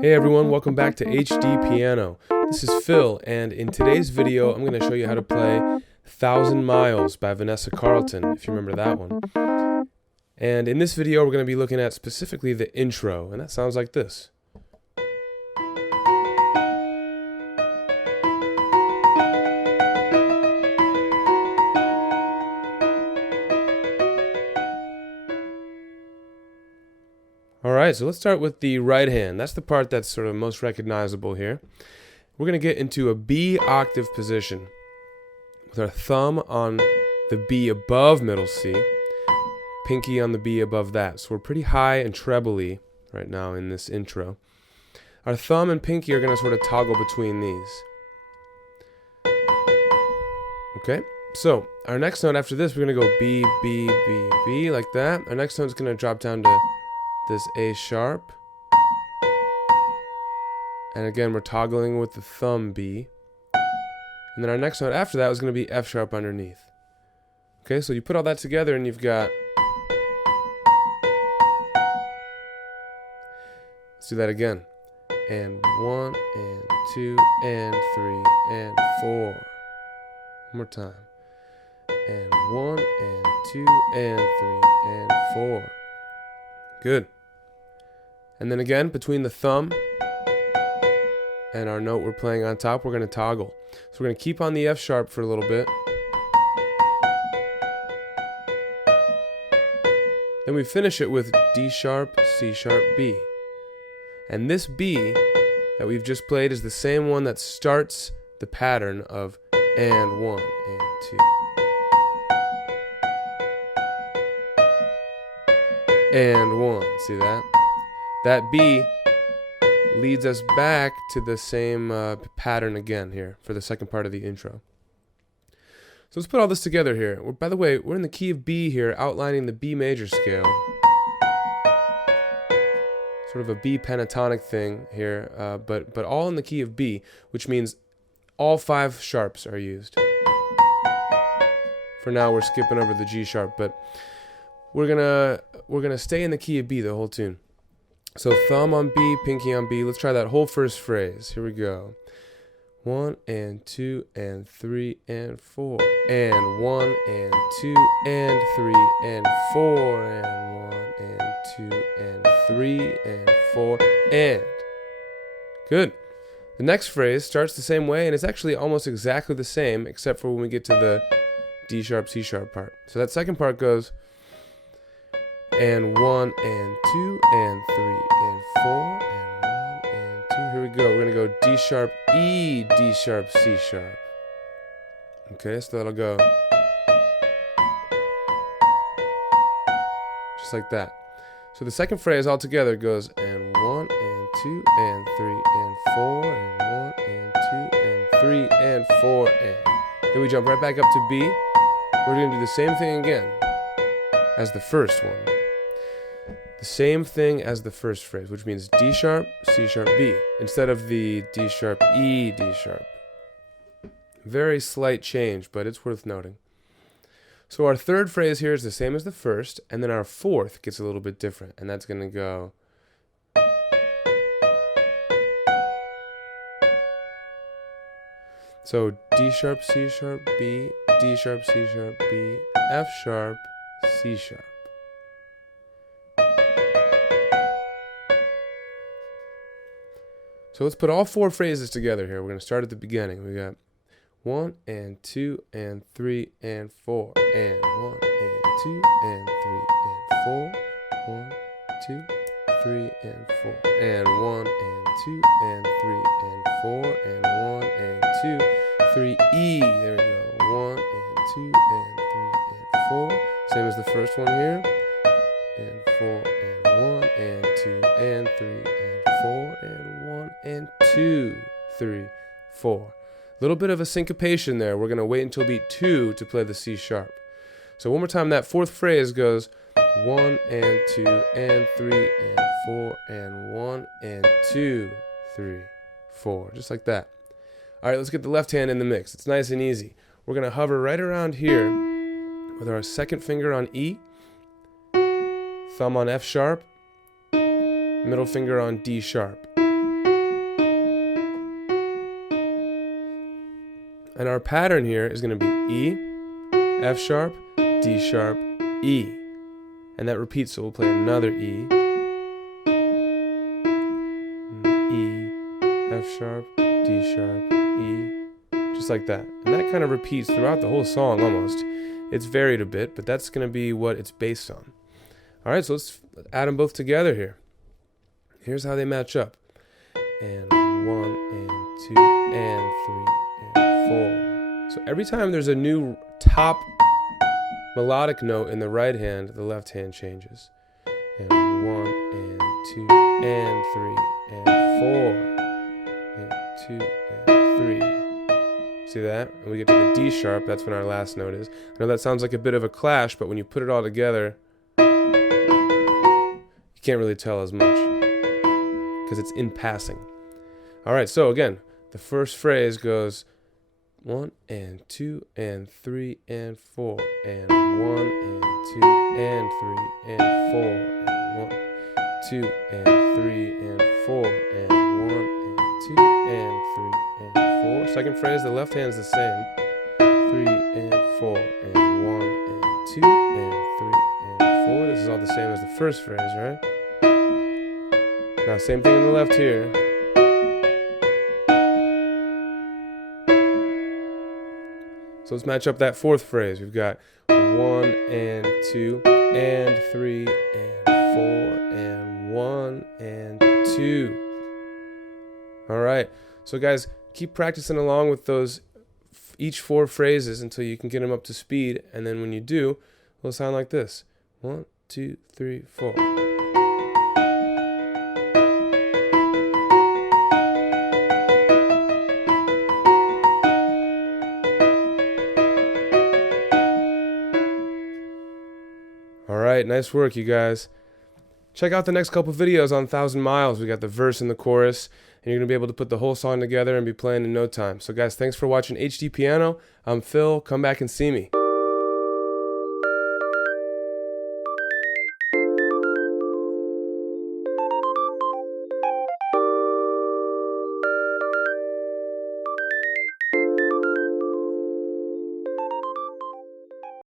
Hey everyone, welcome back to HDpiano. This is Phil, and in today's video I'm going to show you how to play 1,000 Miles by Vanessa Carlton, if you remember that one. And in this video we're going to be looking at specifically the intro, and that sounds like this. Alright, so let's start with the right hand. That's the part that's sort of most recognizable here. We're going to get into a B octave position with our thumb on the B above middle C, pinky on the B above that. So we're pretty high and trebly right now in this intro. Our thumb and pinky are going to sort of toggle between these. Okay, so our next note after this, we're going to go B, B, B, B, like that. Our next note is going to drop down to this A sharp, and again we're toggling with the thumb B, and then our next note after that is going to be F sharp underneath. Okay, so you put all that together and you've got, let's do that again, and 1 and 2 and 3 and 4, one more time, and 1 and 2 and 3 and 4, good. And then again, between the thumb and our note we're playing on top, we're going to toggle. So we're going to keep on the F sharp for a little bit. Then we finish it with D sharp, C sharp, B. And this B that we've just played is the same one that starts the pattern of and 1 and 2. And 1, see that? That B leads us back to the same pattern again here for the second part of the intro. So let's put all this together here. By the way, we're in the key of B here, outlining the B major scale. Sort of a B pentatonic thing here, but all in the key of B, which means all 5 sharps are used. For now, we're skipping over the G sharp, but we're gonna stay in the key of B the whole tune. So thumb on B, pinky on B. Let's try that whole first phrase. Here we go. 1 and 2 and 3 and 4 and 1 and 2 and 3 and 4 and 1 and 2 and 3 and 4 and. Good. The next phrase starts the same way, and it's actually almost exactly the same except for when we get to the D sharp, C sharp part. So that second part goes and 1 and 2 and 3 and 4 and 1 and 2. Here we go. We're going to go D sharp, E, D sharp, C sharp. Okay, so that'll go just like that. So the second phrase all together goes and 1 and 2 and 3 and 4 and 1 and 2 and 3 and 4 and. Then we jump right back up to B. We're going to do the same thing again as the first one. The same thing as the first phrase, which means D sharp, C sharp, B, instead of the D sharp, E, D sharp. Very slight change, but it's worth noting. So our third phrase here is the same as the first, and then our fourth gets a little bit different, and that's going to go so D sharp, C sharp, B, D sharp, C sharp, B, F sharp, C sharp. So let's put all 4 phrases together here. We're going to start at the beginning. We got 1 and 2 and 3 and 4 and 1 and 2 and 3 and 4. 1, 2, 3 and 4 and 1 and 2 and 3 and 4 and 1 and 2, 3 E. There we go. 1 and 2 and 3 and 4. Same as the first one here. And 4 and 1 and 2 and 3 and 4 and 1 and 2, 3, 4. A little bit of a syncopation there. We're going to wait until beat 2 to play the C sharp. So one more time, that fourth phrase goes 1 and 2 and 3 and 4 and 1 and 2, 3, 4. Just like that. All right, let's get the left hand in the mix. It's nice and easy. We're going to hover right around here with our second finger on E, thumb on F sharp, middle finger on D sharp. And our pattern here is going to be E, F sharp, D sharp, E. And that repeats, so we'll play another E, E, F sharp, D sharp, E, just like that. And that kind of repeats throughout the whole song almost. It's varied a bit, but that's going to be what it's based on. All right, so let's add them both together here. Here's how they match up. And 1 and 2 and 3 and 4. So every time there's a new top melodic note in the right hand, the left hand changes. And 1 and 2 and 3 and 4 and 2 and 3. See that? And we get to the D sharp, that's when our last note is. I know that sounds like a bit of a clash, but when you put it all together, you can't really tell as much because it's in passing. All right, so again, the first phrase goes 1 and 2 and 3 and 4 and 1 and 2 and 3 and 4 and 1, 2 and 3 and 4 and 1 and 2 and 3 and 4. Second phrase, the left hand is the same. 3 and 4 and 1 and 2 and 3 and 4. This is all the same as the first phrase, right? Now same thing on the left here. So let's match up that fourth phrase. We've got 1 and 2 and 3 and 4 and 1 and 2. All right. So guys, keep practicing along with those each 4 phrases until you can get them up to speed. And then when you do, it'll sound like this. 1, 2, 3, 4. All right, nice work, you guys. Check out the next couple videos on 1,000 Miles. We got the verse and the chorus, and you're going to be able to put the whole song together and be playing in no time. So guys, thanks for watching HDpiano. I'm Phil. Come back and see me.